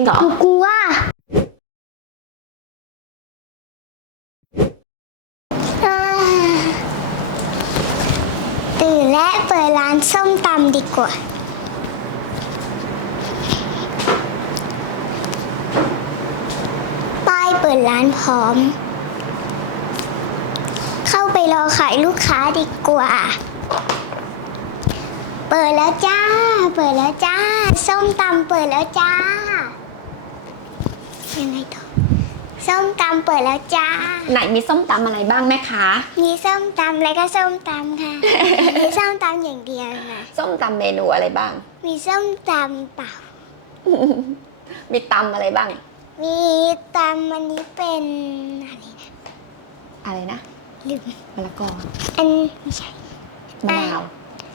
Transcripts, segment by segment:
งเหรอหนูกลัวอ่าตื่นและเปิดร้านส้มตำดีกว่า ป้ายเปิดร้านพร้อม เข้าไปรอขายลูกค้าดีกว่า เปิดแล้วจ้า เปิดแล้วจ้า ส้มตำเปิดแล้วจ้า ยังไงต่อส้มตำเปิดแล้วจ้า ไหนมีส้มตำอะไรบ้างแม่คะ มีส้มตำแล้วก็ส้มตำค่ะ มีส้มตำอย่างเดียวค่ะส้มตำเมนูอะไรบ้าง มีส้มตำเปล่า มีตำอะไรบ้าง มีตำอันนี้เป็นอะไรนะอะไรนะลืมมะละกออันไม่ใช่มะนาว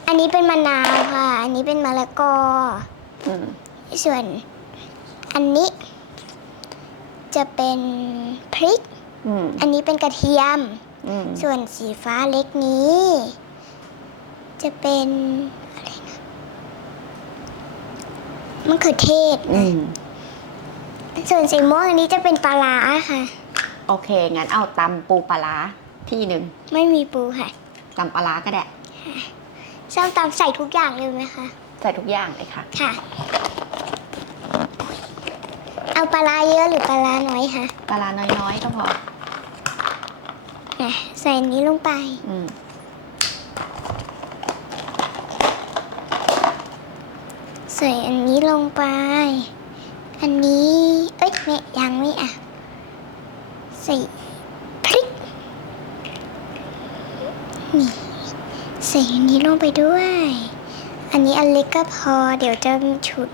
อันนี้เป็นมะนาวค่ะ อันนี้เป็นมะละกอ อืมส่วน อันนี้ จะเป็นพริก อืมอันนี้เป็นกระเทียม อืมส่วนสีฟ้าเล็กนี้ จะเป็นอะไรนะมะเขือเทศ อืมส่วนสีม่วงอันนี้จะเป็นปลาร้าค่ะ โอเค งั้นเอาตำปูปลาร้าที่หนึ่งไม่มีปูค่ะตำปลาร้าก็ได้ ส้มตำใส่ทุกอย่างเลยไหมคะ ใส่ทุกอย่างเลยค่ะ ค่ะ เอาปลาร้าเยอะหรือปลาร้าน้อยคะปลาร้าน้อยๆก็พออะใส่อันนี้ลงไป อืมใส่อันนี้ลงไป อันนี้ เอ้ยไม่ยังไม่อะ ใส่พริก นี่ใส่อันนี้ลงไปด้วย อันนี้อันเล็กก็พอ เดี๋ยวจะฉุน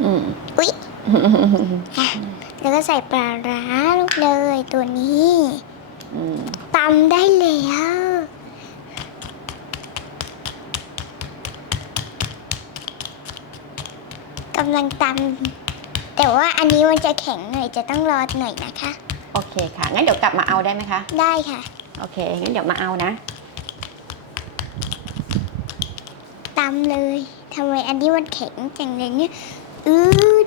อืม อุ๊ยอะ แล้วก็ใส่ปลาร้าลงเลยตัวนี้อืมตำได้แล้วกำลังตำแต่ว่าอันนี้มันจะแข็งหน่อยจะต้องรอหน่อยนะคะ โอเคค่ะ งั้นเดี๋ยวกลับมาเอาได้ไหมคะ ได้ค่ะ โอเค งั้นเดี๋ยวมาเอานะตำเลยทำไมอันนี้มันแข็งจังเลยเนี่ยอืด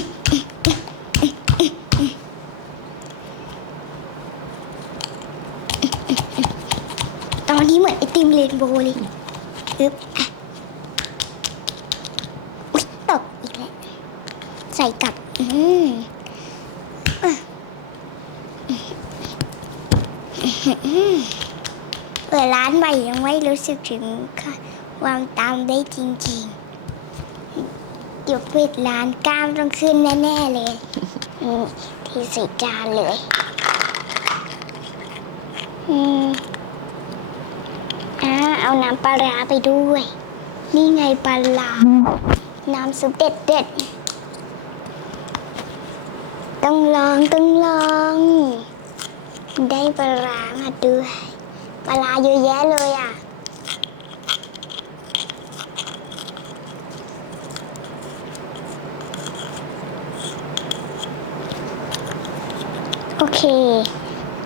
ตอนนี้เหมือนไอติมเรนโบว์เลยอึ๊บอะอุ๊ยตกอีกแล้ว ใส่กลับ อืมเปิดร้านใหม่ยังไม่รู้สึกถึงความตามได้จริงๆ เดี๋ยวปิดร้านกล้ามต้องขึ้นแน่ ๆ เลย ที่ใส่จานเลย อืมอ่าเอาน้ำปลาร้าไปด้วย นี่ไงปลาร้าน้ำซุปเด็ดเด็ดต้องลองต้องลอง ได้ปลาร้ามาด้วย ปลาร้าเยอะแยะเลยอะโอเค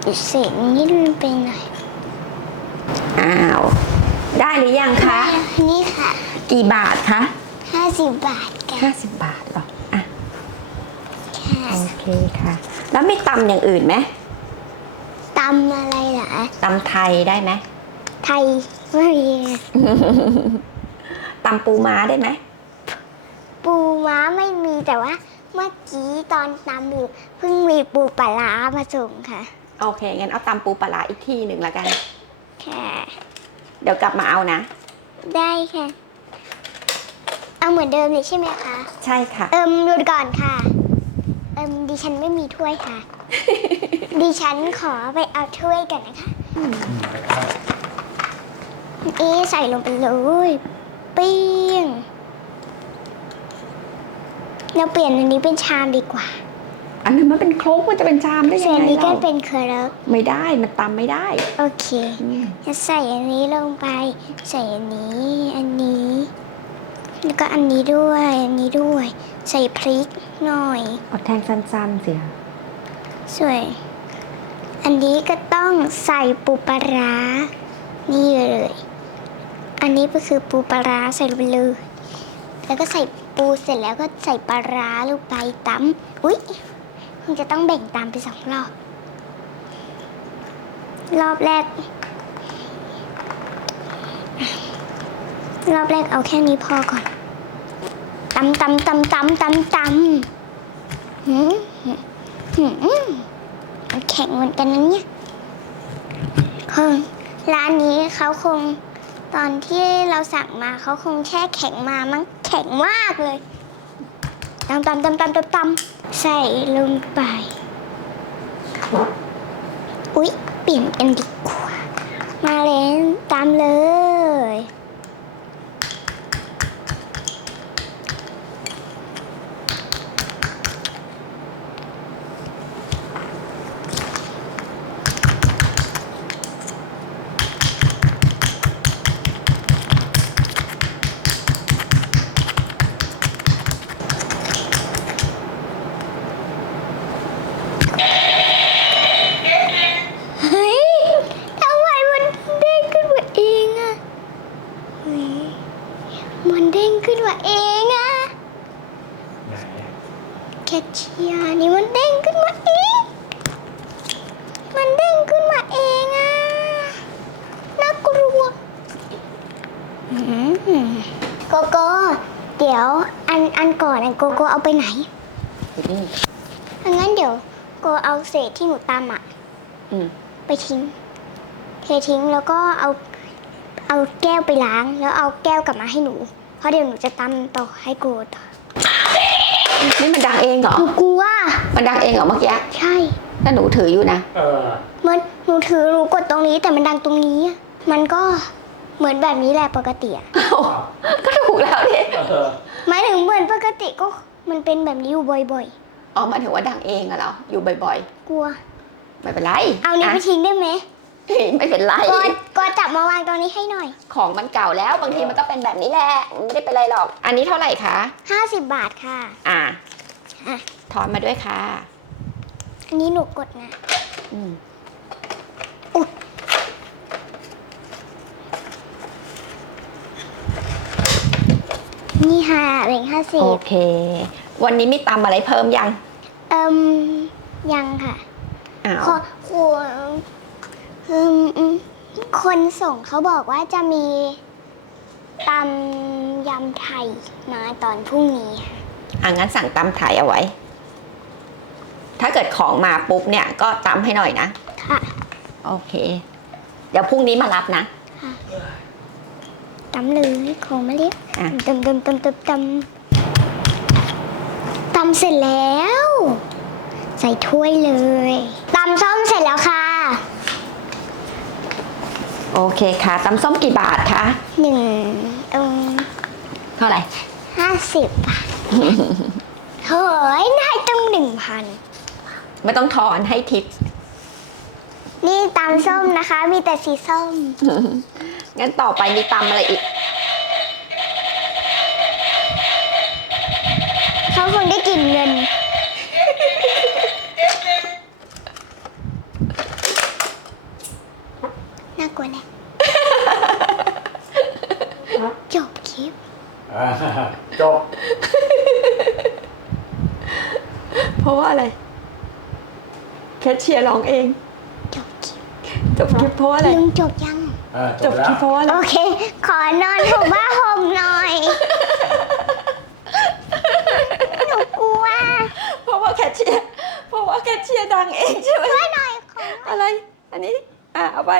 เดี๋ยวเสียงนิดนึงไปหน่อยอ้าว ได้หรือยังคะ นี่ค่ะ กี่บาทคะห้าสิบบาทกันห้าสิบบาทเหรออะค่ะโอเคค่ะ แล้วไม่ตำอย่างอื่นไหมตำอะไรเหรอตำไทยได้ไหมไทยไม่มีตำปูม้าได้ไหมปูม้าไม่มีแต่ว่า เมื่อกี้ตอนตำอยู่เพิ่งมีปูปลาร้ามาส่งค่ะ โอเคงั้นเอาตำปูปลาร้าอีกที่หนึ่งละกัน ค่ะ เดี๋ยวกลับมาเอานะ ได้ค่ะ เอาเหมือนเดิมเลยใช่ไหมคะ ใช่ค่ะ เอิมหยุดก่อนค่ะ เอิมดิฉันไม่มีถ้วยค่ะ ดิฉันขอไปเอาถ้วยกันนะคะเอ๊ะใส่ลงไปเลยเปี้ยงเราเปลี่ยนอันนี้เป็นชามดีกว่า อันนั้นมันเป็นโครกมันจะเป็นชามได้ส่ยัวนงอันไงนี้ก็เราเป็นเคอร์กไม่ได้มันตำไม่ได้โอเคอืมจะใส่อันนี้ลงไป ใส่อันนี้ อันนี้ แล้วก็อันนี้ด้วย อันนี้ด้วย ใส่พริกหน่อย เอาแทงสั้นๆเสียสวย อันนี้ก็ต้องใส่ปูปลาร้า นี่เลย อันนี้ก็คือปูปลาร้าใส่ลงไปเลย แล้วก็ใส่ปูเสร็จแล้วก็ใส่ปลาร้าลงไปตำอุ๊ย มันจะต้องแบ่งตามไปสองรอบ รอบแรก รอบแรกเอาแค่นี้พอก่อนตำตำตำตำตำตำหืมหืมมันแข็งเหมือนกันนะเนี่ยคงร้านนี้เขาคงตอนที่เราสั่งมาเขาคงแช่แข็งมามั้งแข็งมากเลยตำตำตำตำตำตำ ใส่ลงไป อุ๊ย เปลี่ยนกันดีกว่า มาเล่นตามเลย เฮ้ยทำไมมันเด้งขึ้นมาเองอะเฮ้ยมันเด้งขึ้นมาเองอะแคชเชียร์นี่มันเด้งขึ้นมาเอง มันเด้งขึ้นมาเองอะน่ากลัวอืมโกโก้เดี๋ ยวอันอันก่อนอันโกโก้เอาไปไหนนี่งั้นเดี๋ยวโกเอาเศษที่หนูตำอะอืมไปทิ้ง เททิ้งแล้วก็เอาเอาแก้วไปล้าง แล้วเอาแก้วกลับมาให้หนู เพราะเดี๋ยวหนูจะตำต่อให้โกต่อนี่มันดังเองเหรอ หนูกลัว มันดังเองเหรอเมื่อกี้ใช่ถ้าหนูถืออยู่นะเออเหมันหนูถือหนูกดตรงนี้แต่มันดังตรงนี้อะมันก็เหมือนแบบนี้แหละปกติอะอ้าวก็ถูกแล้วนี่เออ หมายถึงเหมือนปกติก็มันเป็นแบบนี้อยู่บ่อยอ๋อหมายถึงว่าดังเองอะเหรออยู่บ่อยๆ กลัว ๆ ไม่เป็นไรเอานี้ไปะทิ้งได้ไหมเฮ้ยไม่เป็นไรก็ก็จับมาวางตรงนี้ให้หน่อย ของมันเก่าแล้วบางทีมันก็เป็นแบบนี้แหละมันไม่ได้เป็นไรหรอก อันนี้เท่าไหร่คะ 50 บาทค่ะ อ่าอะ ถอนมาด้วยค่ะ อันนี้หนูกดนะ อืม นี่ค่ะแบ่งห้าสิโอบเค วันนี้มีตำอะไรเพิ่มยังเอิมยังค่ะ อ้าวขอขออืมอืมคนส่งเขาบอกว่าจะมีตำยำไทยมาตอนพรุ่งนี้ค่ะอะงั้นสั่งตำไทยเอาไว้ ถ้าเกิดของมาปุ๊บเนี่ยก็ตำให้หน่อยนะ ค่ะ โอเค เดี๋ยวพรุ่งนี้มารับนะ ตำเลยของมาเรียกอะ ตำตำตำตำตำตำเสร็จแล้ว ใส่ถ้วยเลยตำส้มเสร็จแล้วค่ะโอเคค่ะตำส้มกี่บาทคะหนึ่งเอมเท่าไหร่ ห้าสิบบาทเฮ้ยได้ตั้งหนึ่งพันไม่ต้องทอนให้ทิป นี่ตำส้มนะคะ มีแต่สีส้ม งั้นต่อไปมีตำอะไรอีก เขาคงได้กลิ่นเงิน น่ากลัวแหละจบคลิป อ่าจบ เพราะว่าอะไร แคชเชียร์ร้องเองจบคลิป จบคลิปเพราะว่าอะไรลุงจบยังอ่าจบคลิปเพราะว่าอะไรโอเค ขอนอนผมว่าห่มหน่อย หนูกลัวเพราะว่าแคชเชียร์เพราะว่าแคชเชียร์ดังเองใช่ไหมช่วยหน่อยขออะไร อันนี้ อะเอาไป